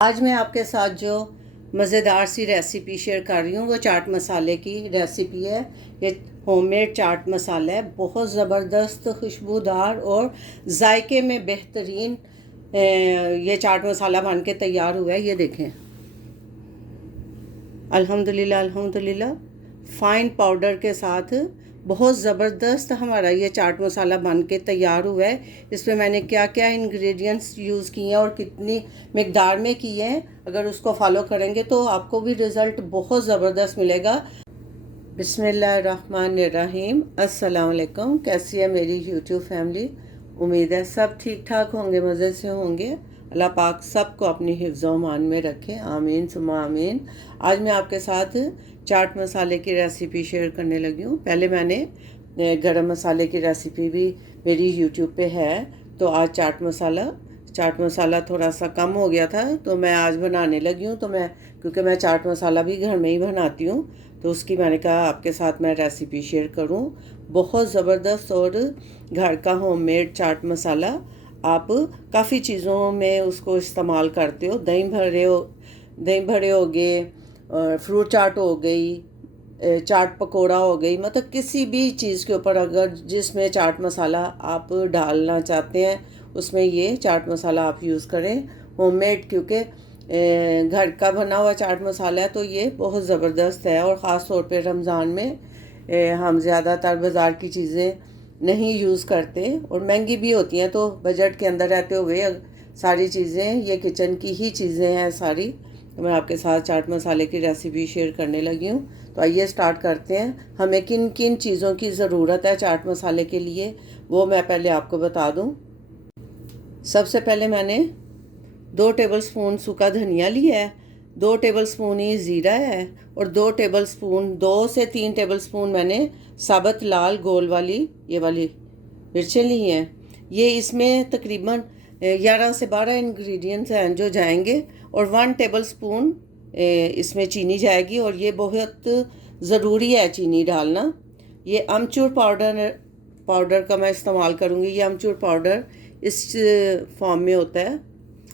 आज मैं आपके साथ जो मज़ेदार सी रेसिपी शेयर कर रही हूँ वो चाट मसाले की रेसिपी है। ये होममेड चाट मसाला है, बहुत ज़बरदस्त, खुशबूदार और जायके में बेहतरीन ये चाट मसाला बन के तैयार हुआ है। ये देखें, अल्हम्दुलिल्लाह अल्हम्दुलिल्लाह, फ़ाइन पाउडर के साथ बहुत ज़बरदस्त हमारा ये चाट मसाला बन के तैयार हुआ है। इसमें मैंने क्या क्या इंग्रेडिएंट्स यूज़ किए हैं और कितनी मिकदार में किए हैं, अगर उसको फॉलो करेंगे तो आपको भी रिज़ल्ट बहुत ज़बरदस्त मिलेगा। बिस्मिल्लाहिर्रहमानिर्रहीम, अस्सलाम वालेकुम। कैसी है मेरी यूट्यूब फैमिली? उम्मीद है सब ठीक ठाक होंगे, मज़े से होंगे। अल्लाह पाक सबको अपनी हिफ्ज़ व मान में रखे, आमीन सुम्मा आमीन। आज मैं आपके साथ चाट मसाले की रेसिपी शेयर करने लगी हूँ। पहले मैंने गरम मसाले की रेसिपी भी मेरी यूट्यूब पे है, तो आज चाट मसाला थोड़ा सा कम हो गया था तो मैं आज बनाने लगी हूँ। तो क्योंकि मैं चाट मसाला भी घर में ही बनाती हूँ, तो उसकी मैंने कहा आपके साथ मैं रेसिपी शेयर करूँ। बहुत ज़बरदस्त और घर का होममेड चाट मसाला, आप काफ़ी चीज़ों में उसको इस्तेमाल करते हो। दही भरे हो गए, फ्रूट चाट हो गई, चाट पकोड़ा हो गई, मतलब किसी भी चीज़ के ऊपर अगर जिसमें चाट मसाला आप डालना चाहते हैं उसमें ये चाट मसाला आप यूज़ करें होममेड, क्योंकि घर का बना हुआ चाट मसाला है तो ये बहुत ज़बरदस्त है। और ख़ास तौर पे रमज़ान में हम ज़्यादातर बाज़ार की चीज़ें नहीं यूज़ करते और महंगी भी होती हैं, तो बजट के अंदर रहते हुए सारी चीज़ें ये किचन की ही चीज़ें हैं सारी। तो मैं आपके साथ चाट मसाले की रेसिपी शेयर करने लगी हूँ। तो आइए स्टार्ट करते हैं। हमें किन किन चीज़ों की ज़रूरत है चाट मसाले के लिए, वो मैं पहले आपको बता दूँ। सबसे पहले मैंने 2 टेबलस्पून सूखा धनिया लिया है, 2 टेबलस्पून ही ज़ीरा है और 2 से 3 टेबलस्पून मैंने साबुत लाल गोल वाली ये वाली मिर्चें ली हैं। ये इसमें तकरीबन 11 से 12 इंग्रेडिएंट्स हैं जो जाएंगे और 1 टेबलस्पून इसमें चीनी जाएगी और ये बहुत ज़रूरी है चीनी डालना। ये अमचूर पाउडर का मैं इस्तेमाल करूँगी। ये अमचूर पाउडर इस फॉर्म में होता है,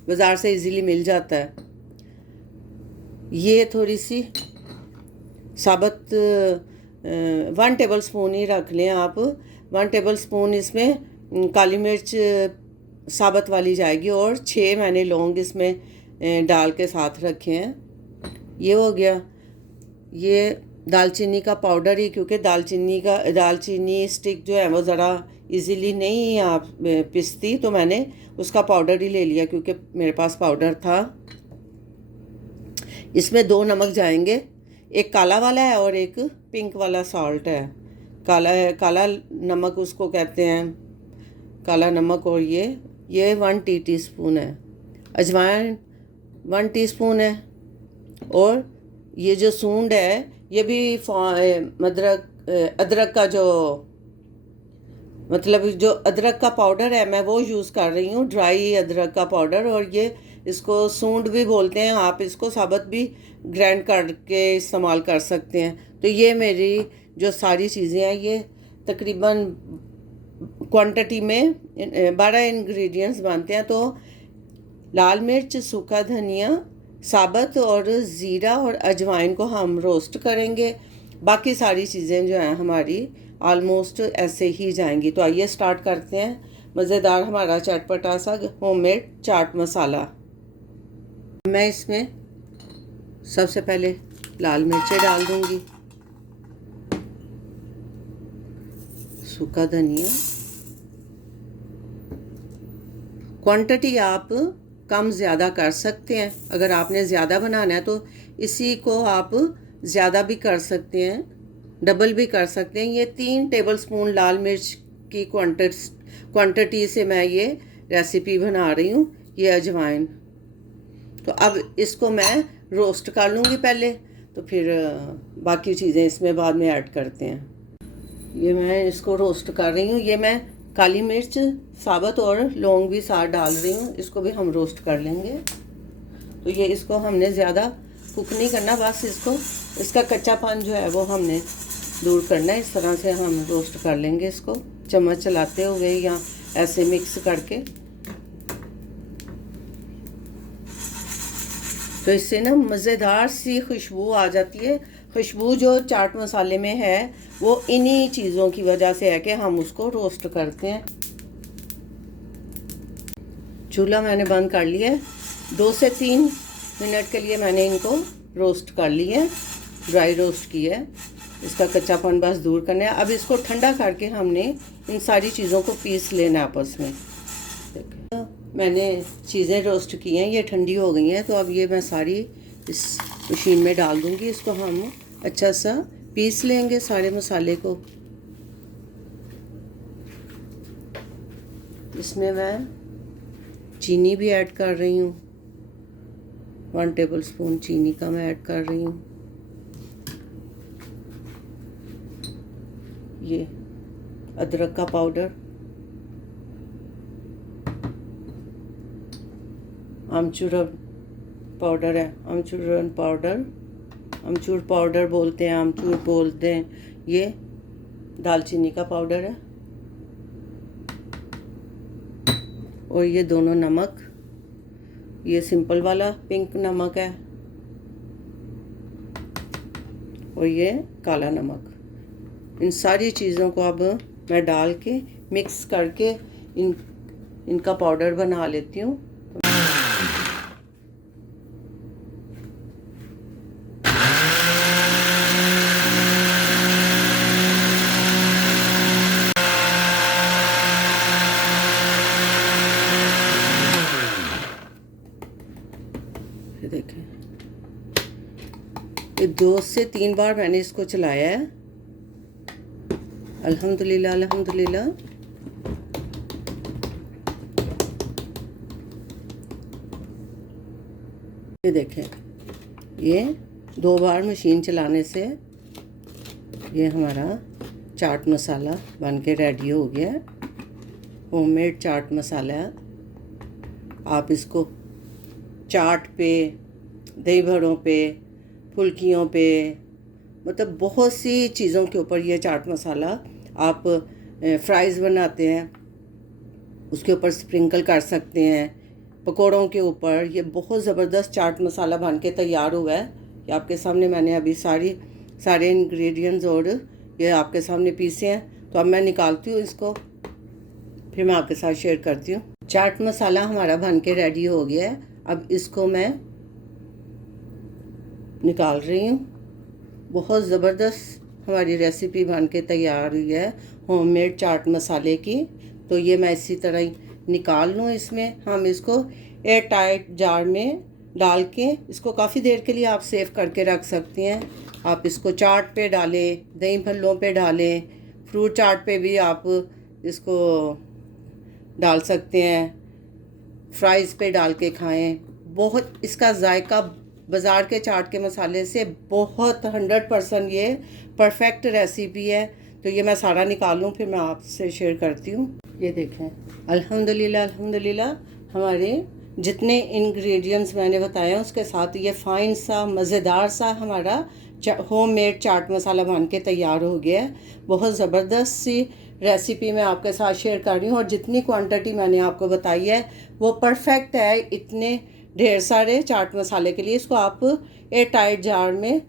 बाज़ार से इजीली मिल जाता है। ये थोड़ी सी साबुत 1 टेबलस्पून ही रख लें आप। 1 टेबलस्पून इसमें काली मिर्च साबुत वाली जाएगी और 6 मैंने लौंग इसमें डाल के साथ रखे हैं। ये हो गया। ये दालचीनी का पाउडर ही, क्योंकि दालचीनी स्टिक जो है वो ज़रा इजीली नहीं आप पिसती, तो मैंने उसका पाउडर ही ले लिया क्योंकि मेरे पास पाउडर था। इसमें 2 नमक जाएंगे, एक काला वाला है और एक पिंक वाला सॉल्ट है। काला नमक उसको कहते हैं, काला नमक। और ये 1 टीस्पून है। अजवाइन 1 टीस्पून है। और ये जो सूंड है ये भी अदरक का जो अदरक का पाउडर है मैं वो यूज़ कर रही हूँ, ड्राई अदरक का पाउडर। और ये इसको सूंड भी बोलते हैं, आप इसको साबुत भी ग्राइंड करके इस्तेमाल कर सकते हैं। तो ये मेरी जो सारी चीज़ें हैं ये तकरीबन क्वांटिटी में 12 इंग्रेडिएंट्स बनते हैं। तो लाल मिर्च, सूखा धनिया, साबुत और ज़ीरा और अजवाइन को हम रोस्ट करेंगे। बाकी सारी चीज़ें जो हैं हमारी ऑलमोस्ट ऐसे ही जाएंगी। तो आइए स्टार्ट करते हैं मज़ेदार हमारा चटपटा सा होममेड चाट मसाला। मैं इसमें सबसे पहले लाल मिर्चें डाल दूंगी, सूखा धनिया। क्वांटिटी आप कम ज़्यादा कर सकते हैं, अगर आपने ज़्यादा बनाना है तो इसी को आप ज़्यादा भी कर सकते हैं, डबल भी कर सकते हैं। ये 3 टेबलस्पून लाल मिर्च की क्वांटिटी से मैं ये रेसिपी बना रही हूँ। ये अजवाइन, तो अब इसको मैं रोस्ट कर लूँगी पहले, तो फिर बाकी चीज़ें इसमें बाद में ऐड करते हैं। ये मैं इसको रोस्ट कर रही हूँ। ये मैं काली मिर्च साबुत और लौंग भी साथ डाल रही हूँ, इसको भी हम रोस्ट कर लेंगे। तो ये इसको हमने ज़्यादा कुक नहीं करना, बस इसका कच्चापन जो है वो हमने दूर करना है। इस तरह से हम रोस्ट कर लेंगे इसको, चम्मच चलाते हुए या ऐसे मिक्स करके। तो इससे ना मज़ेदार सी खुशबू आ जाती है। खुशबू जो चाट मसाले में है वो इन्हीं चीज़ों की वजह से है कि हम उसको रोस्ट करते हैं। चूल्हा मैंने बंद कर लिया है। 2 से 3 मिनट के लिए मैंने इनको रोस्ट कर लिया है, ड्राई रोस्ट किया है। इसका कच्चापन बस दूर करना है। अब इसको ठंडा करके हमने इन सारी चीज़ों को पीस लेना है आपस में। मैंने चीज़ें रोस्ट की हैं, ये ठंडी हो गई हैं। तो अब ये मैं सारी इस मशीन में डाल दूँगी। इसको हम अच्छा सा पीस लेंगे सारे मसाले को। इसमें मैं चीनी भी ऐड कर रही हूँ, 1 टेबलस्पून चीनी का मैं ऐड कर रही हूँ। ये अदरक का पाउडर, आमचूर पाउडर है, आमचूर पाउडर, आमचूर पाउडर बोलते हैं, आमचूर बोलते हैं। ये दालचीनी का पाउडर है और ये दोनों नमक, ये सिंपल वाला पिंक नमक है और ये काला नमक। इन सारी चीज़ों को अब मैं डाल के मिक्स करके इनका पाउडर बना लेती हूँ। ये देखें, ये 2 से 3 बार मैंने इसको चलाया है। अल्हम्दुलिल्लाह अल्हम्दुलिल्लाह। ये देखें, ये 2 बार मशीन चलाने से ये हमारा चाट मसाला बन के रेडी हो गया है। होममेड चाट मसाला। आप इसको चाट पे, दही बड़ों पे, फुल्कियों पे, मतलब बहुत सी चीज़ों के ऊपर ये चाट मसाला आप फ्राइज़ बनाते हैं उसके ऊपर स्प्रिंकल कर सकते हैं, पकोड़ों के ऊपर। ये बहुत ज़बरदस्त चाट मसाला बन के तैयार हुआ है। ये आपके सामने मैंने अभी सारे इंग्रेडिएंट्स और ये आपके सामने पीसे हैं। तो अब मैं निकालती हूँ इसको, फिर मैं आपके साथ शेयर करती हूँ। चाट मसाला हमारा बन के रेडी हो गया है। अब इसको मैं निकाल रही हूँ। बहुत ज़बरदस्त हमारी रेसिपी बन के तैयार हुई है होममेड चाट मसाले की। तो ये मैं इसी तरह ही निकाल लूँ। इसमें हम इसको एयर टाइट जार में डाल के इसको काफ़ी देर के लिए आप सेव करके रख सकती हैं। आप इसको चाट पे डालें, दही भल्लों पे डालें, फ्रूट चाट पे भी आप इसको डाल सकते हैं, फ्राइज़ पे डाल के खाएं। बहुत इसका जायका बाज़ार के चाट के मसाले से बहुत 100% ये परफेक्ट रेसिपी है। तो ये मैं सारा निकालूँ फिर मैं आपसे शेयर करती हूँ। ये देखें, अल्हम्दुलिल्लाह अल्हम्दुलिल्लाह हमारे जितने इंग्रेडिएंट्स मैंने बताए उसके साथ ये फ़ाइन सा मज़ेदार सा हमारा होममेड चाट मसाला बन के तैयार हो गया है। बहुत ज़बरदस्त सी रेसिपी मैं आपके साथ शेयर कर रही हूँ और जितनी क्वांटिटी मैंने आपको बताई है वो परफेक्ट है इतने ढेर सारे चाट मसाले के लिए। इसको आप एयर टाइट जार में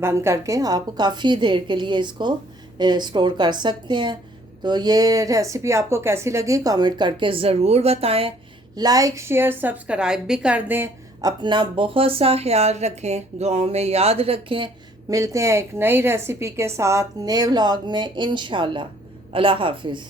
बंद करके आप काफ़ी देर के लिए इसको स्टोर कर सकते हैं। तो ये रेसिपी आपको कैसी लगी कमेंट करके ज़रूर बताएं। लाइक शेयर सब्सक्राइब भी कर दें। अपना बहुत सा ख्याल रखें, दुआओं में याद रखें। मिलते हैं एक नई रेसिपी के साथ नए व्लॉग में इंशाल्लाह। अल्लाह हाफिज़।